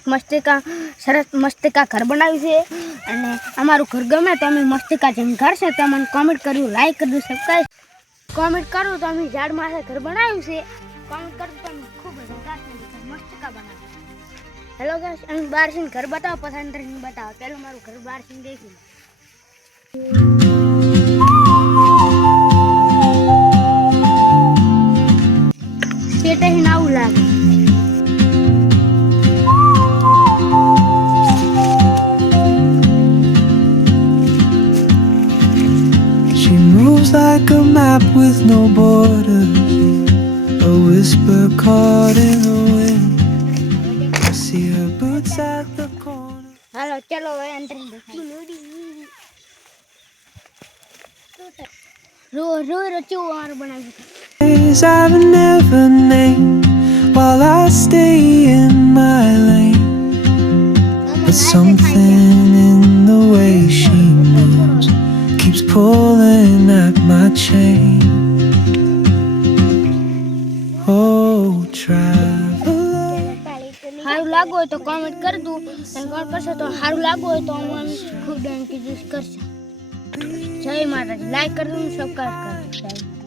એક મસ્તિકા, સરસ મસ્તિકા ઘર બનાવ્યું છે. અને અમારું ઘર ગમે તો અમે મસ્તિકા છે તો અમને કોમેન્ટ કર્યું લાઈક કર્યું સબસ્ક્રાઈબ કોમેન્ટ કરું તો અમે ઝાડ માથે ઘર બનાવ્યું છે. કોમેન્ટ કરું તો અમે ખૂબ મજા મસ્તિકા બનાવ્યું હેલો ગાઈસ અમે બહાર ઘર બતાવો અંદર બતાવો. પહેલું મારું ઘર બહારથી દેખી. પેટે આવું લાગે. moves like a map with no borders. A whisper caught in the wind. I see her boots at the corner. Hello, chalo, I've never named while I stay in my lane. But something pulling at my chain. Oh, traveler. સારું લાગુ હોય તો comment કરજો અને comment કરશે તો સારું લાગુ હોય તો હું ખૂબ ડેન્કી કરશે જય માતાજી લાઈક કરજો સબસ્ક્રાઈબ કરજો.